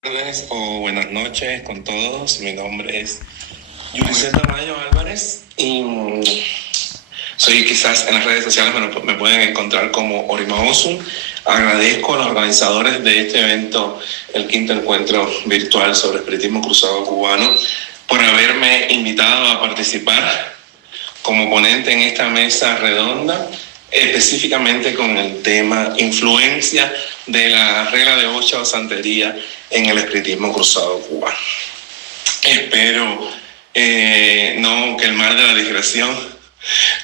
Tardes o buenas noches con todos. Mi nombre es Ulises Tamayo Álvarez y soy quizás en las redes sociales me pueden encontrar como Orimaosun. Agradezco a los organizadores de este evento, el quinto encuentro virtual sobre espiritismo cruzado cubano, por haberme invitado a participar como ponente en esta mesa redonda, específicamente con el tema influencia de la regla de 8 o santería en el espiritismo cruzado cubano. Espero que el mal de la digresión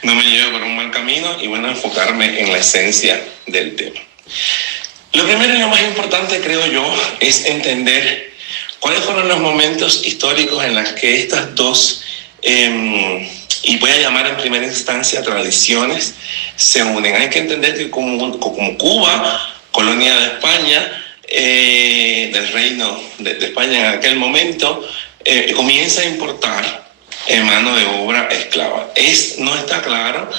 no me lleve por un mal camino y enfocarme en la esencia del tema. Lo primero y lo más importante, creo yo, es entender cuáles fueron los momentos históricos en los que estas dos, y voy a llamar en primera instancia tradiciones, se unen. Hay que entender que como Cuba, colonia de España, del reino de España en aquel momento, comienza a importar mano de obra esclava. No está claro,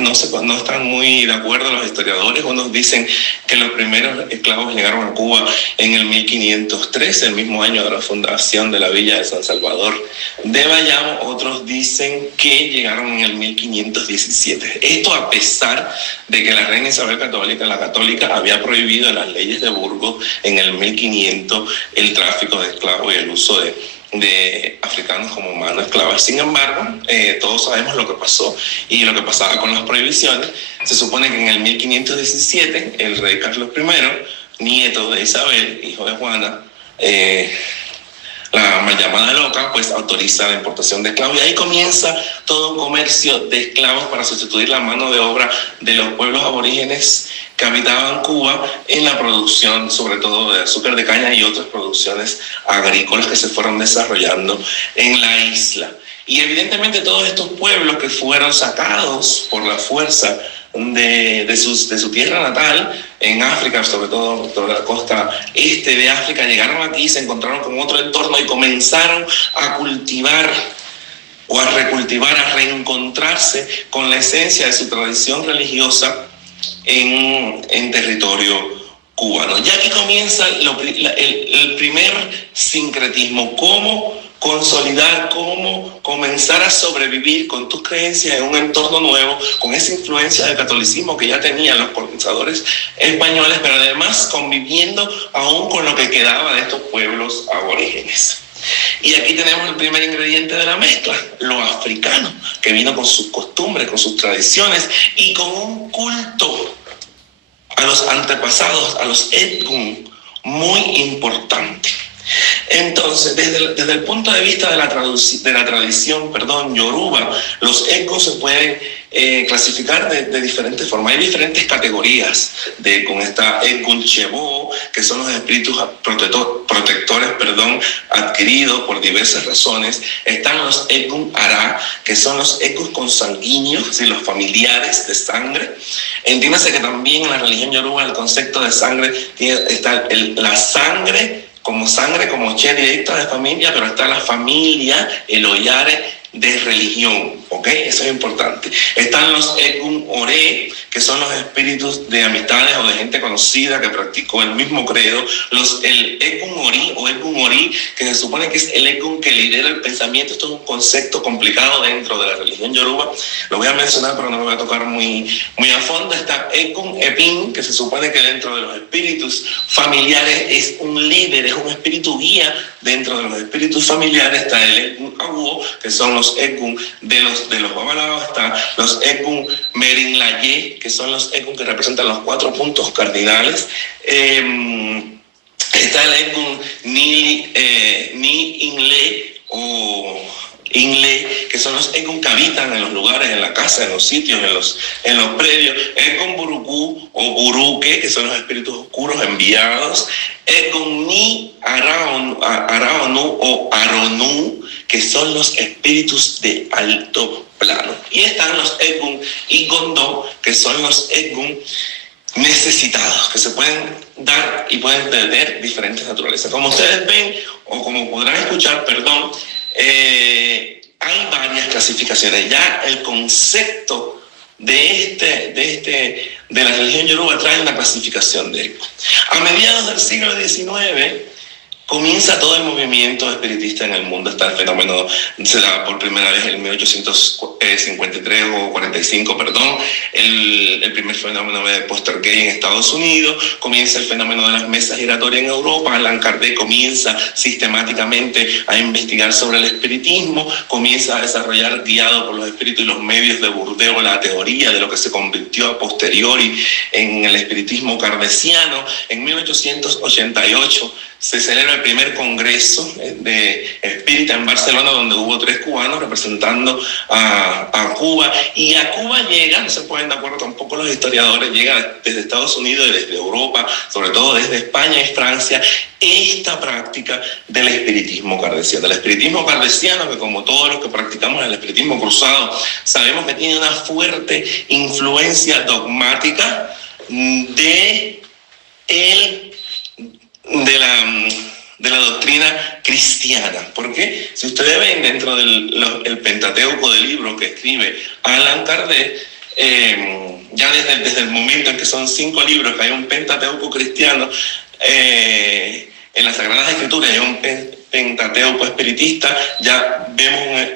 no están muy de acuerdo los historiadores. Unos dicen que los primeros esclavos llegaron a Cuba en el 1503, el mismo año de la fundación de la villa de San Salvador de Bayamo. Otros dicen que llegaron en el 1517. Esto a pesar de que la reina Isabel la católica, había prohibido en las leyes de Burgos en el 1500 el tráfico de esclavos y el uso de africanos como mano esclava. Sin embargo, todos sabemos lo que pasó y lo que pasaba con las prohibiciones. Se supone que en el 1517 el rey Carlos I, nieto de Isabel, hijo de Juana, la mal llamada loca, pues autoriza la importación de esclavos, y ahí comienza todo un comercio de esclavos para sustituir la mano de obra de los pueblos aborígenes que habitaban Cuba en la producción, sobre todo de azúcar de caña y otras producciones agrícolas que se fueron desarrollando en la isla. Y evidentemente todos estos pueblos que fueron sacados por la fuerza de su tierra natal en África, sobre todo toda la costa este de África, llegaron aquí, se encontraron con otro entorno y comenzaron a cultivar o a recultivar, a reencontrarse con la esencia de su tradición religiosa en territorio cubano. Ya aquí comienza el primer sincretismo: cómo consolidar, cómo comenzar a sobrevivir con tus creencias en un entorno nuevo, con esa influencia del catolicismo que ya tenían los colonizadores españoles, pero además conviviendo aún con lo que quedaba de estos pueblos aborígenes. Y aquí tenemos el primer ingrediente de la mezcla, lo africano, que vino con sus costumbres, con sus tradiciones y con un culto a los antepasados, a los Egun, muy importante. Entonces, desde el punto de vista de la tradición yoruba, los Egun se pueden clasificar de diferentes formas. Hay diferentes categorías. Con esta Egun Chebo, que son los espíritus protectores adquiridos por diversas razones. Están los Egun Ara, que son los Egun consanguíneos, es decir, los familiares de sangre. Entiéndase que también en la religión yoruba el concepto de sangre está la sangre como che directa de familia, pero está la familia, el oyare de religión, ¿ok? Eso es importante. Están los Egun Ore, que son los espíritus de amistades o de gente conocida que practicó el mismo credo. El Egun Ori o Egun Ori, que se supone que es el Egun que lidera el pensamiento. Esto es un concepto complicado dentro de la religión yoruba. Lo voy a mencionar, pero no lo voy a tocar muy a fondo. Está Egun Epin, que se supone que dentro de los espíritus familiares es un líder, es un espíritu guía. Dentro de los espíritus familiares está el Egun Awo, que son los Egun de los babalaos. Está los Egun Merinlaye, que son los Egun que representan los 4 puntos cardinales. Está el Egun Ni Inle o Inle, que son los Egun que habitan en los lugares, en la casa, en los sitios, en los predios. Egun Buruku o Buruque, que son los espíritus oscuros enviados. Egun Ni Araonu o Aronu, que son los espíritus de alto plano. Y están los Egun Igondo, que son los Egun necesitados, que se pueden dar y pueden tener diferentes naturalezas. Como ustedes ven, o como podrán escuchar, hay varias clasificaciones. Ya el concepto de la religión yoruba trae una clasificación de esto. A mediados del siglo XIX, comienza todo el movimiento espiritista en el mundo. Está el fenómeno, se da por primera vez en 1853 o 45, perdón, el primer fenómeno de Poltergeist en Estados Unidos. Comienza el fenómeno de las mesas giratorias en Europa. Allan Kardec comienza sistemáticamente a investigar sobre el espiritismo, comienza a desarrollar, guiado por los espíritus y los medios de Burdeos, la teoría de lo que se convirtió a posteriori en el espiritismo kardeciano. En 1888 se celebra el primer congreso de espírita en Barcelona, donde hubo 3 cubanos representando a Cuba. Y a Cuba llega, no se ponen de acuerdo tampoco los historiadores, llega desde Estados Unidos y desde Europa, sobre todo desde España y Francia, esta práctica del espiritismo kardeciano. El espiritismo kardeciano, que como todos los que practicamos el espiritismo cruzado, sabemos que tiene una fuerte influencia dogmática de la doctrina cristiana. Porque si ustedes ven dentro del Pentateuco del libro que escribe Allan Kardec, ya desde el momento en que son 5 libros, que hay un Pentateuco cristiano, en las Sagradas Escrituras hay un Pentateuco espiritista, ya vemos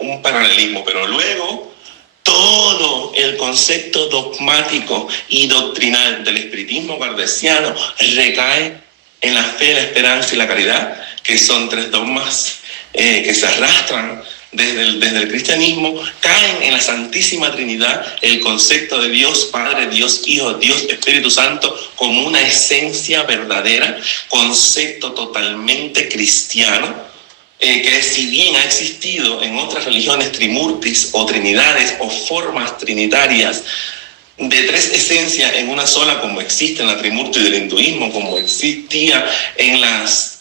un paralelismo. Pero luego todo el concepto dogmático y doctrinal del espiritismo kardeciano recae en la fe, la esperanza y la caridad, que son 3 dogmas que se arrastran desde el cristianismo. Caen en la Santísima Trinidad, el concepto de Dios Padre, Dios Hijo, Dios Espíritu Santo como una esencia verdadera, concepto totalmente cristiano, que si bien ha existido en otras religiones trimurtis o trinidades o formas trinitarias de 3 esencias en una sola, como existe en la Trimurti del hinduismo, como existía en las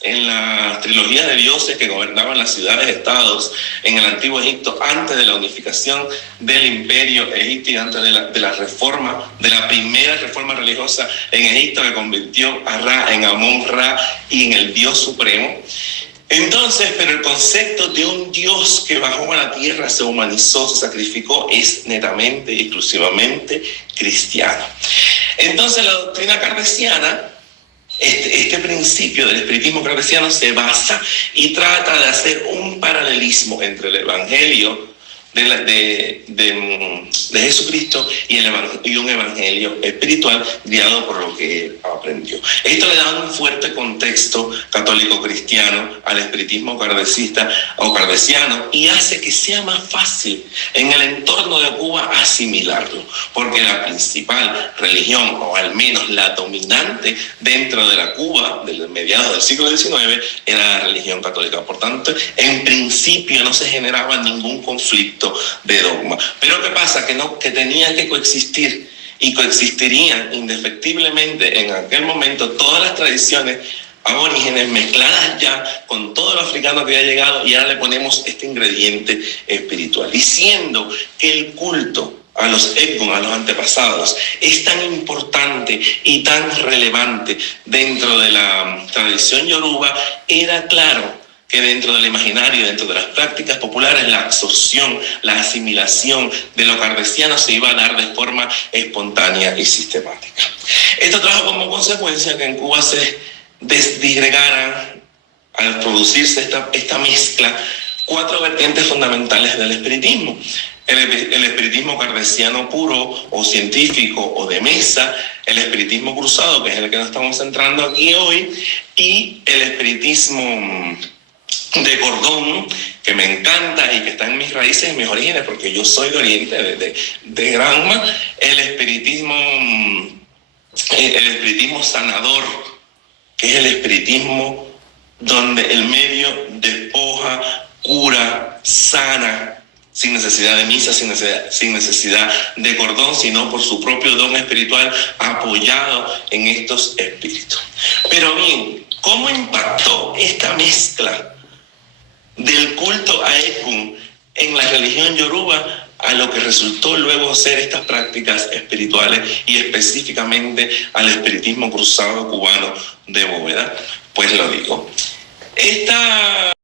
trilogías de dioses que gobernaban las ciudades-estados en el antiguo Egipto, antes de la unificación del imperio egipcio, antes de la reforma, de la primera reforma religiosa en Egipto, que convirtió a Ra en Amón-Ra y en el Dios Supremo. Entonces, pero el concepto de un Dios que bajó a la tierra, se humanizó, se sacrificó, es netamente y exclusivamente cristiano. Entonces, la doctrina kardeciana, este principio del espiritismo kardeciano, se basa y trata de hacer un paralelismo entre el evangelio de Jesucristo y un evangelio espiritual guiado por lo que él aprendió. Esto le da un fuerte contexto católico cristiano al espiritismo kardecista o kardeciano, y hace que sea más fácil en el entorno de Cuba asimilarlo, porque la principal religión, o al menos la dominante dentro de la Cuba de mediados del siglo XIX, era la religión católica. Por tanto, en principio no se generaba ningún conflicto de dogma. Pero ¿qué pasa? Que tenían que coexistir, y coexistirían indefectiblemente en aquel momento todas las tradiciones aborígenes mezcladas ya con todo lo africano que había llegado, y ahora le ponemos este ingrediente espiritual. Diciendo que el culto a los Egun, a los antepasados, es tan importante y tan relevante dentro de la tradición yoruba, era claro que dentro del imaginario, dentro de las prácticas populares, la absorción, la asimilación de lo kardeciano se iba a dar de forma espontánea y sistemática. Esto trajo como consecuencia que en Cuba se disgregaran, al producirse esta mezcla, 4 vertientes fundamentales del espiritismo. El espiritismo kardeciano puro o científico o de mesa, el espiritismo cruzado, que es el que nos estamos centrando aquí hoy, y el espiritismo de cordón, que me encanta y que está en mis raíces, en mis orígenes, porque yo soy de Oriente, de Granma, el espiritismo sanador, que es el espiritismo donde el medio despoja, cura, sana, sin necesidad de misa, sin necesidad de cordón, sino por su propio don espiritual, apoyado en estos espíritus. Pero bien, ¿cómo impactó esta mezcla del culto a Egun en la religión yoruba a lo que resultó luego ser estas prácticas espirituales, y específicamente al espiritismo cruzado cubano de Bóveda? Pues lo digo. Esta